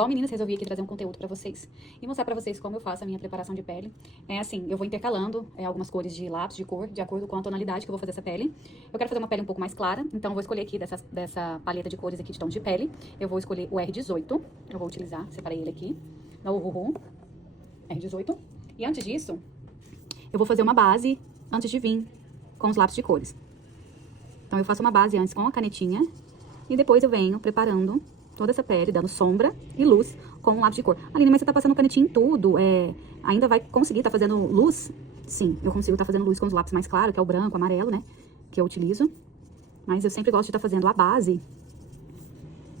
Bom, meninas, resolvi aqui trazer um conteúdo pra vocês e mostrar pra vocês como eu faço a minha preparação de pele. É assim, eu vou intercalando algumas cores de lápis, de cor, de acordo com a tonalidade que eu vou fazer essa pele. Eu quero fazer uma pele um pouco mais clara, então eu vou escolher aqui dessa paleta de cores aqui de tons de pele. Eu vou escolher o R18, eu vou utilizar, separei ele aqui, da Uhuhu, R18. E antes disso, eu vou fazer uma base antes de vir com os lápis de cores. Então eu faço uma base antes com a canetinha e depois eu venho preparando toda essa pele, dando sombra e luz com um lápis de cor. Aline, mas você tá passando canetinha em tudo, ainda vai conseguir tá fazendo luz? Sim, eu consigo tá fazendo luz com os lápis mais claros, que é o branco, o amarelo, né, que eu utilizo. Mas eu sempre gosto de tá fazendo a base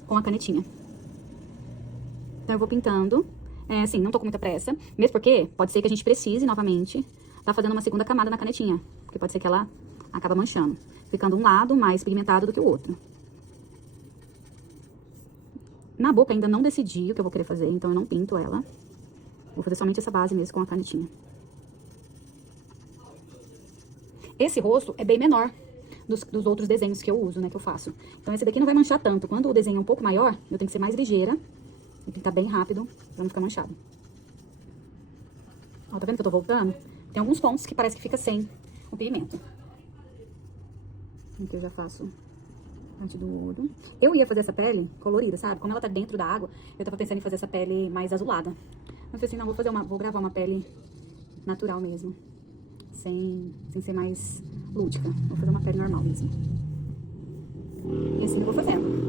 com a canetinha. Então eu vou pintando, assim, não tô com muita pressa, mesmo porque pode ser que a gente precise novamente tá fazendo uma segunda camada na canetinha, porque pode ser que ela acaba manchando, ficando um lado mais pigmentado do que o outro. Na boca ainda não decidi o que eu vou querer fazer, então eu não pinto ela. Vou fazer somente essa base mesmo com a canetinha. Esse rosto é bem menor dos outros desenhos que eu uso, né, que eu faço. Então esse daqui não vai manchar tanto. Quando o desenho é um pouco maior, eu tenho que ser mais ligeira e pintar bem rápido pra não ficar manchado. Ó, tá vendo que eu tô voltando? Tem alguns pontos que parece que fica sem o pigmento. Aqui eu já faço parte do olho. Eu ia fazer essa pele colorida, sabe? Como ela tá dentro da água, eu tava pensando em fazer essa pele mais azulada. Mas eu falei assim, não, vou gravar uma pele natural mesmo. Sem ser mais lúdica. Vou fazer uma pele normal mesmo. E assim eu vou fazendo.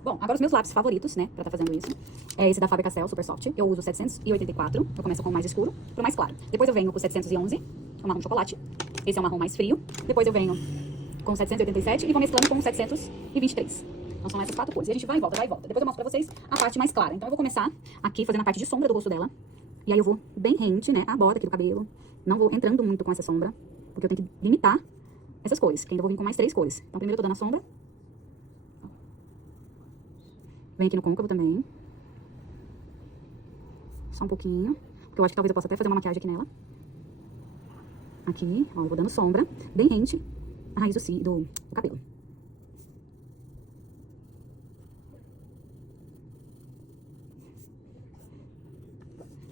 Bom, agora os meus lápis favoritos, né, pra tá fazendo isso, é esse da Faber-Castell, Super Soft. Eu uso 784, eu começo com o mais escuro pro mais claro. Depois eu venho com o 711, o marrom chocolate. Esse é o marrom mais frio. Depois eu venho com o 787 e vou mesclando com o 723. Então são essas 4 cores. E a gente vai e volta, vai e volta. Depois eu mostro pra vocês a parte mais clara. Então eu vou começar aqui fazendo a parte de sombra do rosto dela. E aí eu vou bem rente, né, a borda aqui do cabelo. Não vou entrando muito com essa sombra, porque eu tenho que limitar essas cores, que ainda vou vir com mais 3 cores. Então primeiro eu tô dando a sombra. Vem aqui no côncavo também. Só um pouquinho. Porque eu acho que talvez eu possa até fazer uma maquiagem aqui nela. Aqui, ó, eu vou dando sombra, bem rente, a raiz do cabelo.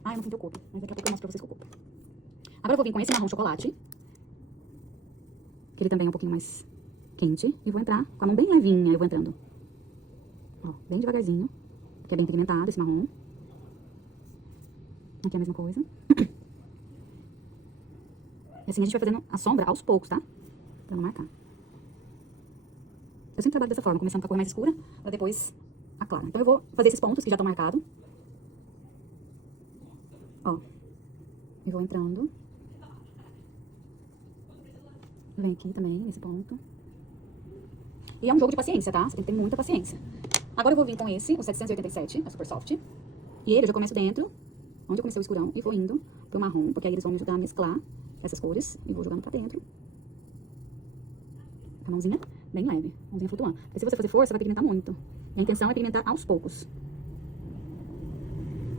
Ah, eu não pintei o corpo, mas daqui a pouco eu mostro pra vocês com o corpo. Agora eu vou vir com esse marrom chocolate. Que ele também é um pouquinho mais quente. E vou entrar com a mão bem levinha, eu vou entrando. Ó, bem devagarzinho, porque é bem pigmentado esse marrom. Aqui é a mesma coisa. E assim a gente vai fazendo a sombra aos poucos, tá? Pra não marcar. Eu sempre trabalho dessa forma, começando com a cor mais escura, pra depois a clara. Então eu vou fazer esses pontos que já estão marcados. Ó. E vou entrando. Vem aqui também, nesse ponto. E é um jogo de paciência, tá? Você tem que ter muita paciência. Agora eu vou vir com esse, o 787, a Super Soft. E ele eu já começo dentro, onde eu comecei o escurão, e vou indo pro marrom, porque aí eles vão me ajudar a mesclar essas cores. E vou jogando pra dentro. Com a mãozinha bem leve, mãozinha flutuando. Porque se você fazer força, vai pigmentar muito. E a intenção é pigmentar aos poucos.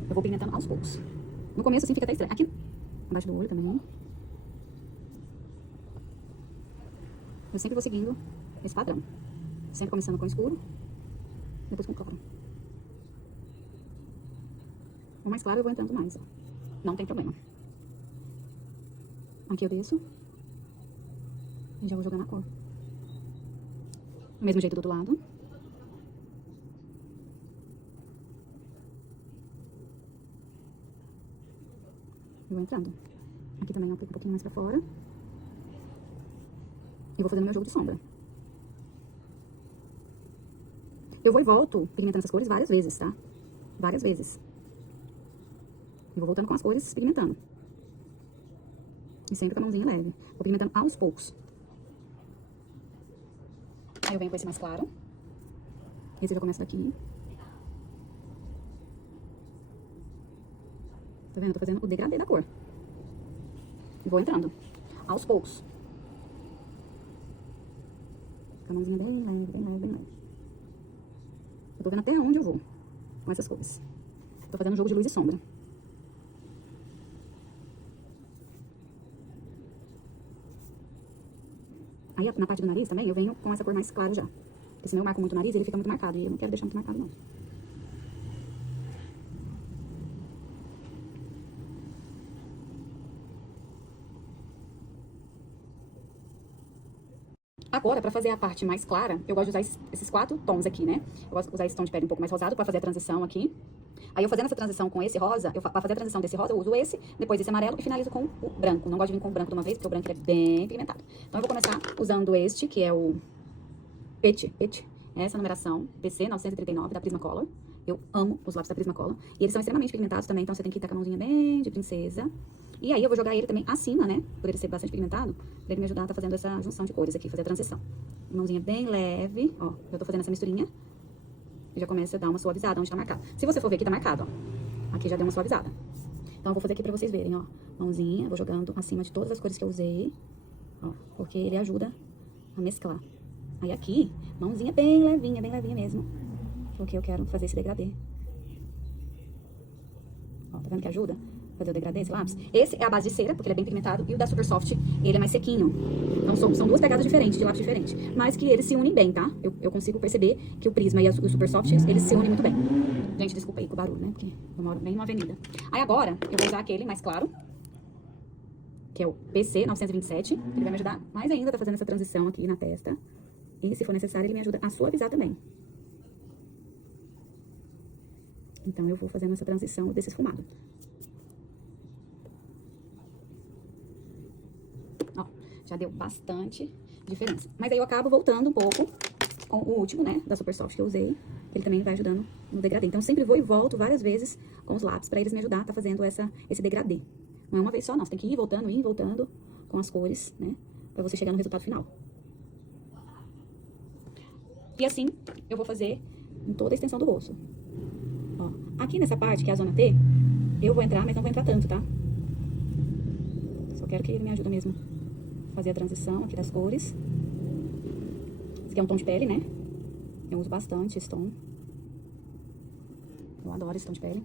Eu vou pigmentando aos poucos. No começo, assim, fica até estranho. Aqui, abaixo do olho também. Eu sempre vou seguindo esse padrão. Sempre começando com o escuro, depois com o claro. O mais claro eu vou entrando mais, ó. Não tem problema. Aqui eu desço. E já vou jogando a cor. Do mesmo jeito do outro lado. E vou entrando. Aqui também eu aplico um pouquinho mais pra fora. E vou fazendo meu jogo de sombra. Eu vou e volto pigmentando essas cores várias vezes, tá? Várias vezes. E vou voltando com as cores, pigmentando. E sempre com a mãozinha leve. Vou pigmentando aos poucos. Aí eu venho com esse mais claro. Esse eu já começo daqui. Tá vendo? Eu tô fazendo o degradê da cor. E vou entrando. Aos poucos. Com a mãozinha bem leve, bem leve, bem leve. Eu tô vendo até onde eu vou com essas cores. Tô fazendo um jogo de luz e sombra. Aí, na parte do nariz também, eu venho com essa cor mais clara já. Porque senão eu marco muito o nariz e ele fica muito marcado. E eu não quero deixar muito marcado, não. Agora, pra fazer a parte mais clara, eu gosto de usar esses 4 tons aqui, né? Eu gosto de usar esse tom de pele um pouco mais rosado pra fazer a transição aqui. Aí eu fazendo essa transição com esse rosa, pra fazer a transição desse rosa, eu uso esse, depois esse amarelo e finalizo com o branco. Não gosto de vir com o branco de uma vez, porque o branco ele é bem pigmentado. Então eu vou começar usando este, que é o Pet, essa numeração, PC 939 da Prismacolor. Eu amo os lápis da Prismacolor. E eles são extremamente pigmentados também, então você tem que estar com a mãozinha bem de princesa. E aí eu vou jogar ele também acima, né? Por ele ser bastante pigmentado, pra ele me ajudar a estar fazendo essa junção de cores aqui, fazer a transição. Mãozinha bem leve, ó. Já tô fazendo essa misturinha. E já começa a dar uma suavizada onde tá marcado. Se você for ver aqui, tá marcado, ó. Aqui já deu uma suavizada. Então eu vou fazer aqui pra vocês verem, ó. Mãozinha, vou jogando acima de todas as cores que eu usei. Ó, porque ele ajuda a mesclar. Aí aqui, mãozinha bem levinha mesmo. Porque eu quero fazer esse degradê. Ó, tá vendo que ajuda? Fazer o degradê, esse lápis. Esse é a base de cera, porque ele é bem pigmentado. E o da Super Soft, ele é mais sequinho. Então são 2 pegadas diferentes, de lápis diferentes. Mas que eles se unem bem, tá? Eu consigo perceber que o Prisma e o Super Soft, eles se unem muito bem. Gente, desculpa aí com o barulho, né? Porque eu moro bem numa avenida. Aí agora, eu vou usar aquele mais claro. Que é o PC 927. Ele vai me ajudar mais ainda, tá fazendo essa transição aqui na testa. E se for necessário, ele me ajuda a suavizar também. Então, eu vou fazendo essa transição desse esfumado. Ó, já deu bastante diferença. Mas aí eu acabo voltando um pouco com o último, né, da Super Soft que eu usei. Ele também vai ajudando no degradê. Então, sempre vou e volto várias vezes com os lápis pra eles me ajudar a tá fazendo esse degradê. Não é uma vez só, não. Você tem que ir e voltando com as cores, né, pra você chegar no resultado final. E assim, eu vou fazer em toda a extensão do rosto. Ó, aqui nessa parte, que é a zona T, eu vou entrar, mas não vou entrar tanto, tá? Só quero que ele me ajude mesmo a fazer a transição aqui das cores. Esse aqui é um tom de pele, né? Eu uso bastante esse tom. Eu adoro esse tom de pele.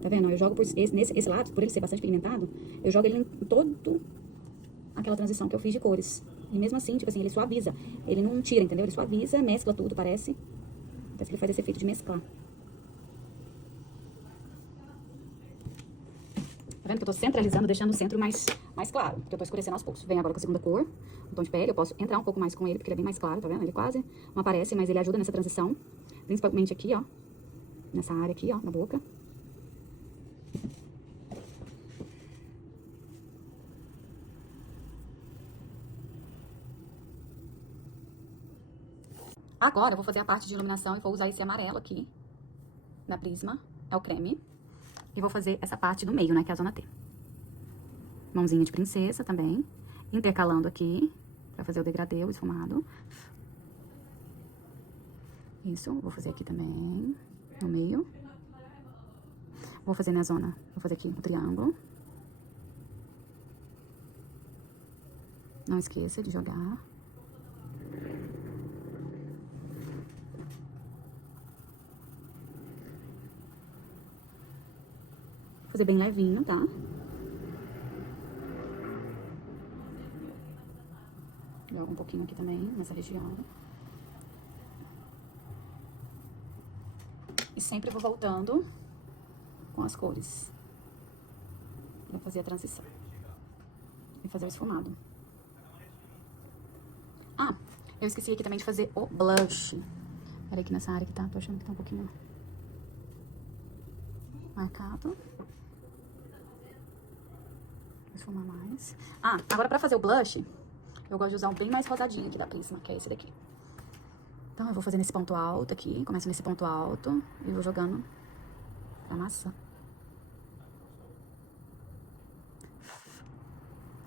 Tá vendo? Eu jogo por esse lápis, por ele ser bastante pigmentado, eu jogo ele em todo aquela transição que eu fiz de cores. E mesmo assim, tipo assim, ele suaviza. Ele não tira, entendeu? Ele suaviza, mescla tudo, parece. Parece que ele faz esse efeito de mesclar. Tá vendo que eu tô centralizando, deixando o centro mais claro. Porque eu tô escurecendo aos poucos. Vem agora com a segunda cor, o tom de pele. Eu posso entrar um pouco mais com ele, porque ele é bem mais claro, tá vendo? Ele quase não aparece, mas ele ajuda nessa transição. Principalmente aqui, ó. Nessa área aqui, ó, na boca. Agora, eu vou fazer a parte de iluminação e vou usar esse amarelo aqui, da Prisma, é o creme. E vou fazer essa parte do meio, né, que é a zona T. Mãozinha de princesa também, intercalando aqui, pra fazer o degradê, o esfumado. Isso, vou fazer aqui também, no meio. Vou fazer na zona, vou fazer aqui o triângulo. Não esqueça de jogar. Fazer bem levinho, tá? Joga um pouquinho aqui também, nessa região. E sempre vou voltando com as cores. Pra fazer a transição. E fazer o esfumado. Ah, eu esqueci aqui também de fazer o blush. Olha aqui nessa área que tá, tô achando que tá um pouquinho marcado. Esfumar mais. Ah, agora pra fazer o blush, eu gosto de usar um bem mais rosadinho aqui da Prisma, que é esse daqui. Então, eu vou fazer nesse ponto alto aqui, começo nesse ponto alto e vou jogando pra maçã.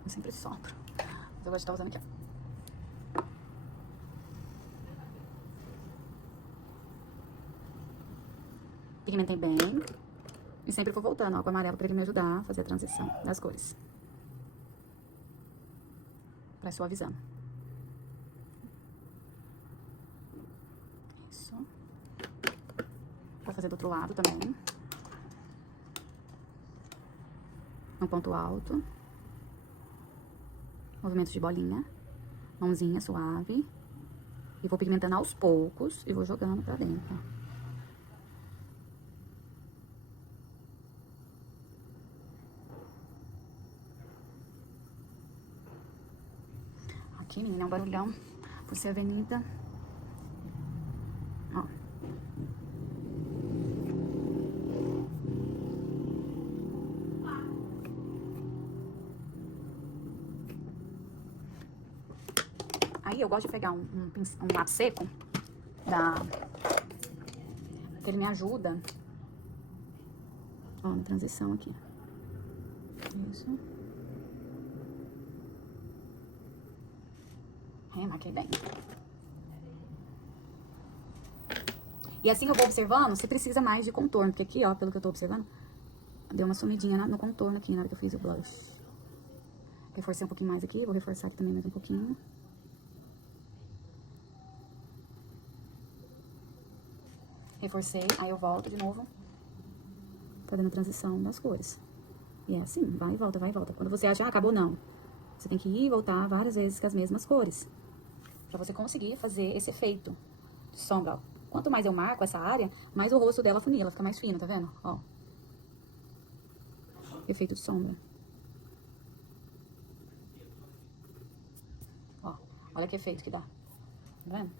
Eu sempre sopro. Mas eu gosto de estar usando aqui, ó. Pigmentei bem. E sempre vou voltando, ó, com o amarelo pra ele me ajudar a fazer a transição das cores. Pra suavizando. Isso. Vou fazer do outro lado também. Um ponto alto. Movimentos de bolinha. Mãozinha suave. E vou pigmentando aos poucos e vou jogando pra dentro, ó. Aqui, menina, é um barulhão. Por ser avenida. Ó. Aí eu gosto de pegar um lápis seco que ele me ajuda. Ó, na transição aqui. Isso. Marquei bem. E assim eu vou observando se precisa mais de contorno. Porque aqui, ó, pelo que eu tô observando, deu uma sumidinha no contorno aqui na hora que eu fiz o blush. Reforcei um pouquinho mais aqui, vou reforçar aqui também mais um pouquinho. Reforcei, aí eu volto de novo, fazendo a transição das cores. E é assim, vai e volta, vai e volta. Quando você acha, acabou, não. Você tem que ir e voltar várias vezes com as mesmas cores. Pra você conseguir fazer esse efeito de sombra, ó. Quanto mais eu marco essa área, mais o rosto dela funila, fica mais fino, tá vendo? Ó. Efeito de sombra. Ó, olha que efeito que dá. Tá vendo?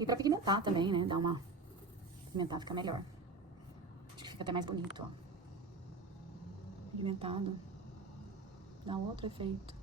E pra pigmentar também, né? Pigmentar fica melhor. Acho que fica até mais bonito, ó. Pigmentado. Dá outro efeito.